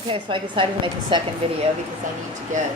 Okay, so I decided to make a second video because I need to get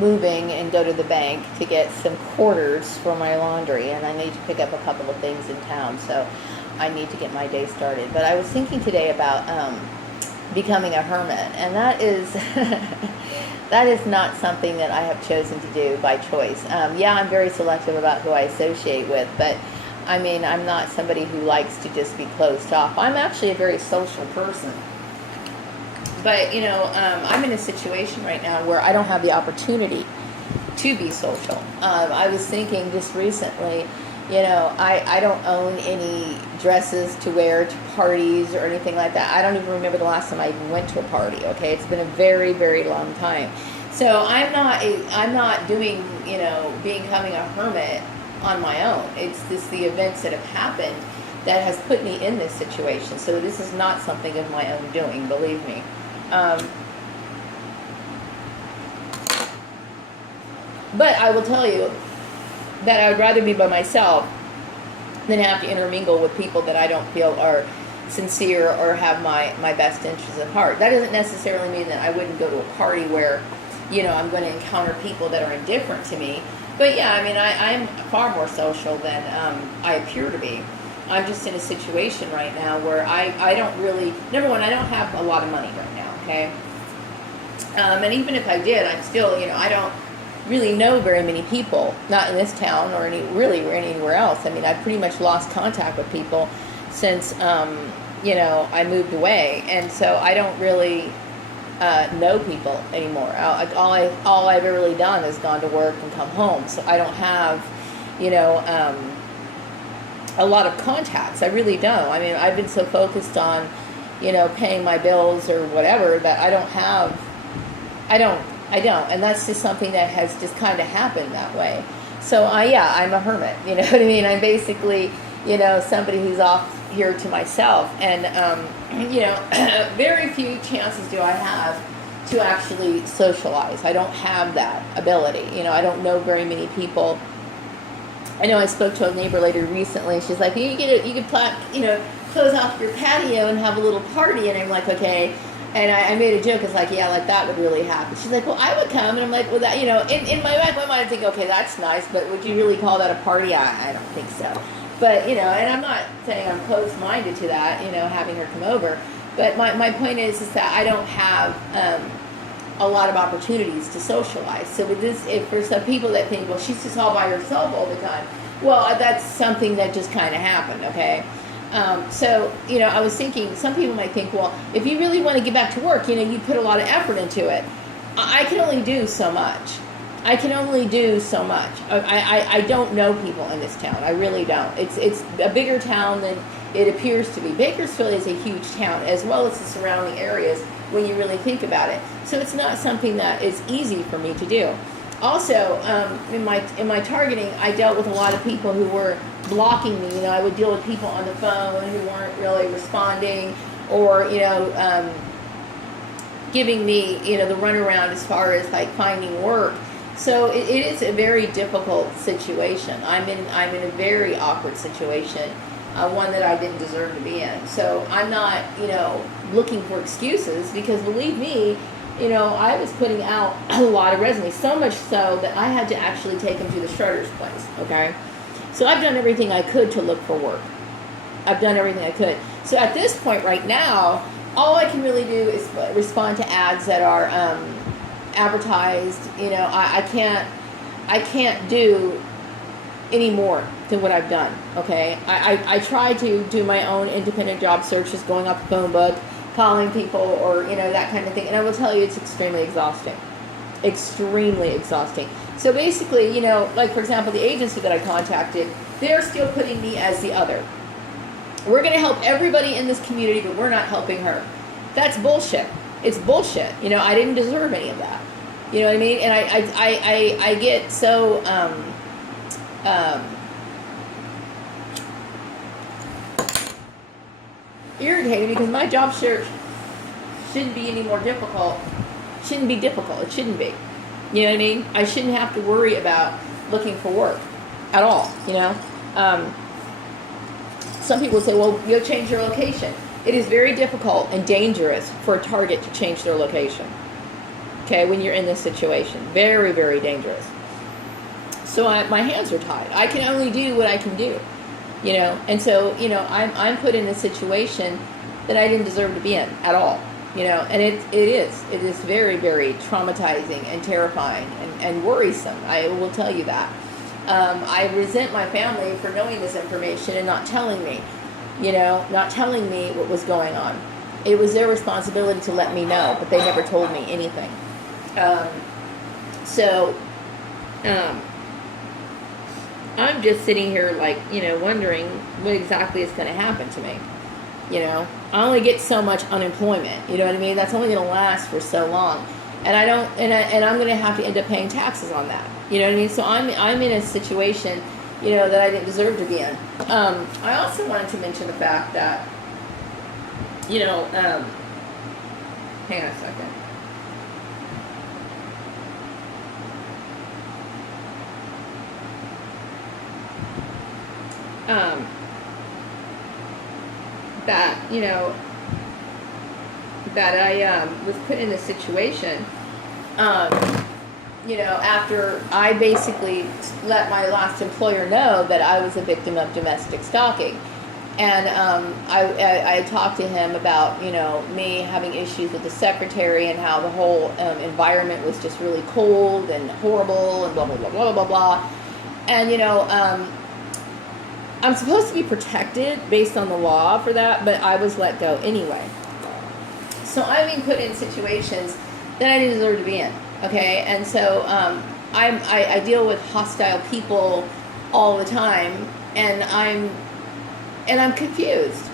moving and go to the bank to get some quarters for my laundry, and I need to pick up a couple of things in town, so I need to get my day started. But I was thinking today about becoming a hermit, and that is that is not something that I have chosen to do by choice. Yeah, I'm very selective about who I associate with, but I mean, I'm not somebody who likes to just be closed off. I'm actually a very social person. But, you know, I'm in a situation right now where I don't have the opportunity to be social. I was thinking just recently, you know, I don't own any dresses to wear to parties or anything like that. I don't even remember the last time I even went to a party, okay? It's been a very, very long time. So I'm not doing, you know, becoming a hermit on my own. It's just the events that have happened that has put me in this situation. So this is not something of my own doing, believe me. But I will tell you that I would rather be by myself than have to intermingle with people that I don't feel are sincere or have my best interests at heart. That doesn't necessarily mean that I wouldn't go to a party where, you know, I'm going to encounter people that are indifferent to me. But yeah, I mean, I'm far more social than I appear to be. I'm just in a situation right now where I don't really, number one, I don't have a lot of money right now, okay? And even if I did, I'm still, you know, I don't really know very many people, not in this town or anywhere else. I mean, I've pretty much lost contact with people since, you know, I moved away. And so I don't really know people anymore. All I've ever really done is gone to work and come home. So I don't have, you know, a lot of contacts. I really don't. I mean, I've been so focused on, you know, paying my bills or whatever that I don't. And that's just something that has just kind of happened that way. So yeah, I'm a hermit. You know what I mean? I'm basically, you know, somebody who's off here to myself. And, you know, very few chances do I have to actually socialize. I don't have that ability. You know, I don't know very many people. I know I spoke to a neighbor lady recently. She's like, you could close off your patio and have a little party. And I'm like, okay. And I made a joke. It's like, yeah, like that would really happen. She's like, well, I would come. And I'm like, well, that, you know, in my back of my mind, I think, okay, that's nice. But would you really call that a party? I don't think so. But, you know, and I'm not saying I'm closed-minded to that, you know, having her come over. But my point is that I don't have a lot of opportunities to socialize. So with this, if for some people that think, well, she's just all by herself all the time, well, that's something that just kind of happened, okay? So, you know, I was thinking, some people might think, well, if you really want to get back to work, you know, you put a lot of effort into it. I can only do so much. I can only do so much. I don't know people in this town. I really don't. It's a bigger town than it appears to be. Bakersfield is a huge town, as well as the surrounding areas when you really think about it. So it's not something that is easy for me to do. Also, in my targeting, I dealt with a lot of people who were blocking me. You know, I would deal with people on the phone who weren't really responding, or, you know, giving me, you know, the runaround as far as like finding work. So it is a very difficult situation. I'm in a very awkward situation, one that I didn't deserve to be in. So I'm not, you know, looking for excuses, because believe me, you know, I was putting out a lot of resumes, so much so that I had to actually take them to the shredder's place, okay? So I've done everything I could to look for work. I've done everything I could. So at this point right now, all I can really do is respond to ads that are advertised. You know, I can't do any more than what I've done, okay? I try to do my own independent job searches, going off the phone book, calling people, or, you know, that kind of thing. And I will tell you, it's extremely exhausting. Extremely exhausting. So basically, you know, like, for example, the agency that I contacted, they're still putting me as the other. We're going to help everybody in this community, but we're not helping her. That's bullshit. It's bullshit. You know, I didn't deserve any of that. You know what I mean? And I get so irritated, because my job search shouldn't be any more difficult. Shouldn't be difficult. It shouldn't be. You know what I mean? I shouldn't have to worry about looking for work at all, you know? Some people say, well, you'll change your location. It is very difficult and dangerous for a target to change their location. Okay, when you're in this situation. Very, very dangerous. So my hands are tied. I can only do what I can do, you know. And so, you know, I'm put in a situation that I didn't deserve to be in at all, you know. And it is very, very traumatizing and terrifying and worrisome. I will tell you that. I resent my family for knowing this information and not telling me, you know, not telling me what was going on. It was their responsibility to let me know, but they never told me anything. I'm just sitting here like, you know, wondering what exactly is going to happen to me. You know, I only get so much unemployment. You know what I mean? That's only going to last for so long, and I'm going to have to end up paying taxes on that. You know what I mean? So I'm in a situation, you know, that I didn't deserve to be in. I also wanted to mention the fact that, you know, hang on a second. That, you know, that I was put in this situation, you know, after I basically let my last employer know that I was a victim of domestic stalking. And I talked to him about, you know, me having issues with the secretary and how the whole environment was just really cold and horrible and blah, blah, blah, blah, blah, blah. And, you know, I'm supposed to be protected based on the law for that, but I was let go anyway. So I'm being put in situations that I didn't deserve to be in, okay? And so I deal with hostile people all the time, and I'm confused.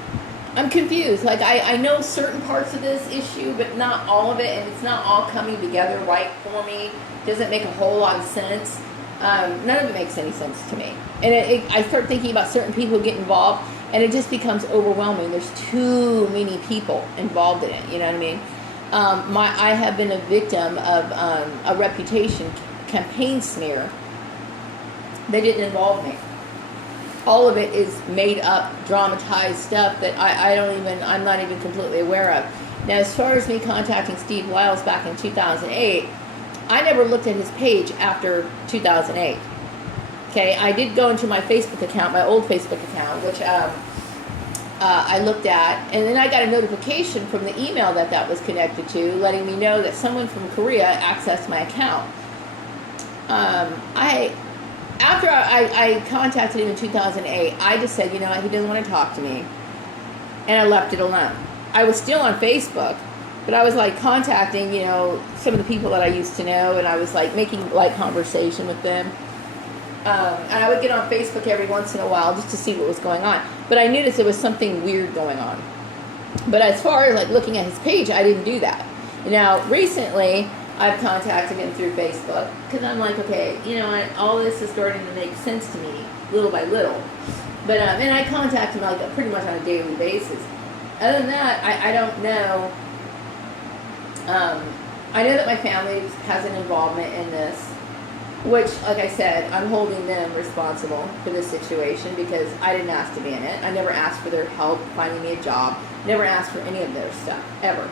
I'm confused. Like, I know certain parts of this issue, but not all of it, and it's not all coming together right for me. It doesn't make a whole lot of sense. None of it makes any sense to me. And I start thinking about certain people who get involved, and it just becomes overwhelming. There's too many people involved in it, you know what I mean? I have been a victim of a reputation campaign smear that didn't involve me. All of it is made up, dramatized stuff that I'm not even completely aware of. Now, as far as me contacting Steve Wiles back in 2008, I never looked at his page after 2008. Okay, I did go into my Facebook account, my old Facebook account, which I looked at, and then I got a notification from the email that was connected to, letting me know that someone from Korea accessed my account. After I contacted him in 2008, I just said, you know, he doesn't want to talk to me, and I left it alone. I was still on Facebook, but I was like contacting, you know, some of the people that I used to know, and I was like making light conversation with them. And I would get on Facebook every once in a while just to see what was going on. But I noticed there was something weird going on. But as far as like looking at his page, I didn't do that. Now, recently, I've contacted him through Facebook because I'm like, okay, you know what, all this is starting to make sense to me little by little. But and I contact him like pretty much on a daily basis. Other than that, I don't know. I know that my family has an involvement in this, which, like I said, I'm holding them responsible for this situation because I didn't ask to be in it. I never asked for their help finding me a job. Never asked for any of their stuff, ever.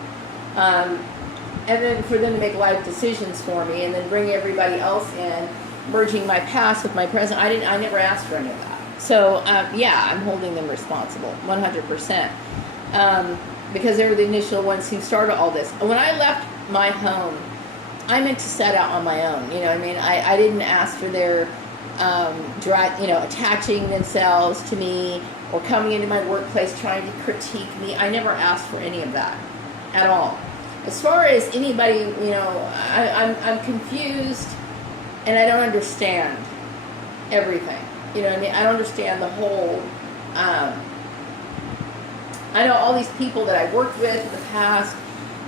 And then for them to make life decisions for me and then bring everybody else in, merging my past with my present, I never asked for any of that. So, yeah, I'm holding them responsible, 100%. Because they were the initial ones who started all this. When I left my home, I meant to set out on my own. You know what I mean? I didn't ask for their, attaching themselves to me or coming into my workplace trying to critique me. I never asked for any of that at all. As far as anybody, you know, I'm confused and I don't understand everything. You know what I mean? I don't understand the whole, I know all these people that I've worked with in the past,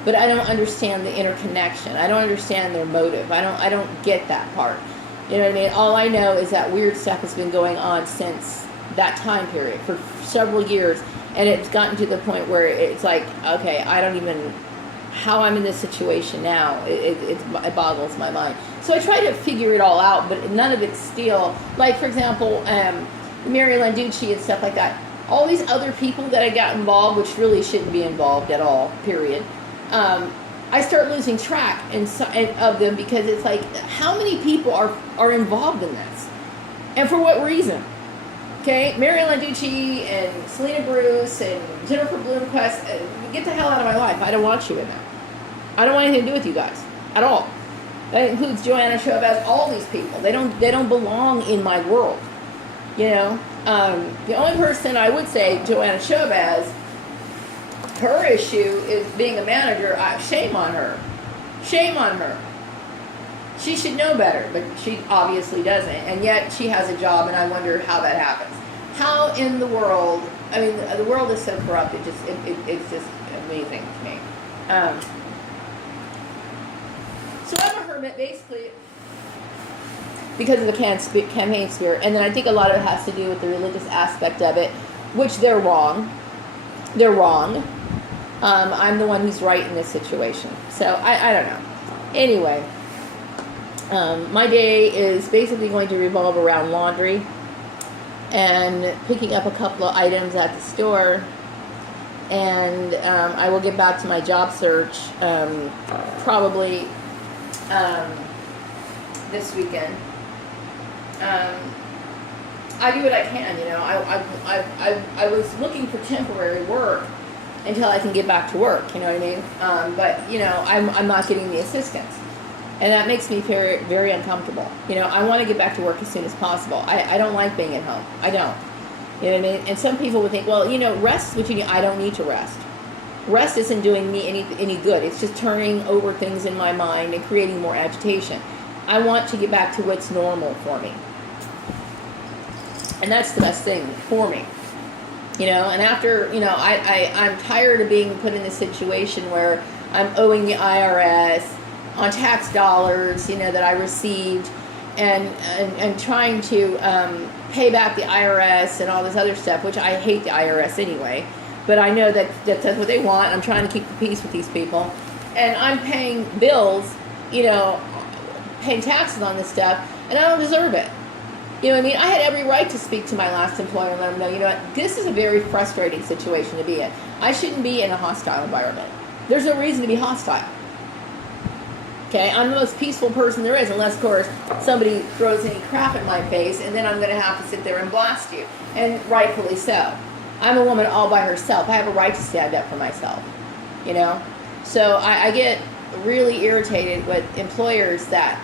but I don't understand the interconnection. I don't understand their motive. I don't get that part. You know what I mean? All I know is that weird stuff has been going on since that time period for several years, and it's gotten to the point where it's like, okay, I don't even, how I'm in this situation now, it boggles my mind. So I try to figure it all out, but none of it's still, like, for example, Mary Landucci and stuff like that. all these other people that I got involved, which really shouldn't be involved at all, period. I start losing track of them, because it's like, how many people are involved in this? And for what reason? Okay, Mary Landucci and Selena Bruce and Jennifer Bloomquist, get the hell out of my life. I don't want you in that. I don't want anything to do with you guys at all. That includes Joanna Chavez, all these people. They don't belong in my world. You know, the only person I would say, Joanna Chavez, her issue is being a manager. Shame on her. Shame on her. She should know better, but she obviously doesn't. And yet she has a job, and I wonder how that happens. How in the world, I mean, the world is so corrupt, it's just amazing to me. So I'm a hermit, basically, because of the campaign spirit. And then I think a lot of it has to do with the religious aspect of it, which they're wrong. They're wrong. I'm the one who's right in this situation. So I don't know. Anyway, my day is basically going to revolve around laundry and picking up a couple of items at the store. And I will get back to my job search probably this weekend. I do what I can, you know. I was looking for temporary work until I can get back to work, you know what I mean? But, you know, I'm not getting the assistance. And that makes me very, very uncomfortable. You know, I want to get back to work as soon as possible. I don't like being at home. I don't. You know what I mean? And some people would think, well, you know, rest is what you need. I don't need to rest. Rest isn't doing me any good. It's just turning over things in my mind and creating more agitation. I want to get back to what's normal for me. And that's the best thing for me. You know, and after, you know, I'm tired of being put in a situation where I'm owing the IRS on tax dollars, you know, that I received, and trying to pay back the IRS and all this other stuff, which I hate the IRS anyway. But I know that's what they want. I'm trying to keep the peace with these people. And I'm paying bills, you know, paying taxes on this stuff, and I don't deserve it. You know what I mean? I had every right to speak to my last employer and let them know, you know what, this is a very frustrating situation to be in. I shouldn't be in a hostile environment. There's no reason to be hostile. Okay, I'm the most peaceful person there is, unless, of course, somebody throws any crap in my face, and then I'm going to have to sit there and blast you. And rightfully so. I'm a woman all by herself. I have a right to stand up for myself, you know? So I get really irritated with employers that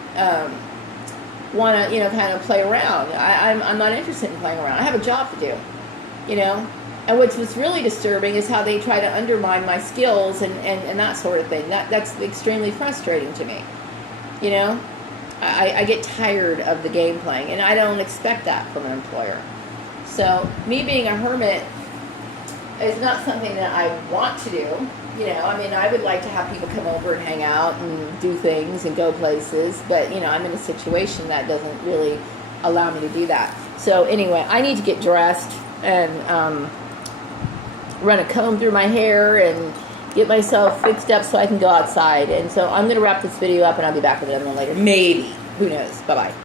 want to, you know, kind of play around. I'm not interested in playing around. I have a job to do, you know? And what's really disturbing is how they try to undermine my skills and that sort of thing. That's extremely frustrating to me, you know? I get tired of the game playing, and I don't expect that from an employer. So me being a hermit is not something that I want to do. You know, I mean, I would like to have people come over and hang out and do things and go places, but, you know, I'm in a situation that doesn't really allow me to do that. So anyway, I need to get dressed and run a comb through my hair and get myself fixed up so I can go outside. And so I'm going to wrap this video up, and I'll be back with another one later. Maybe. Who knows? Bye-bye.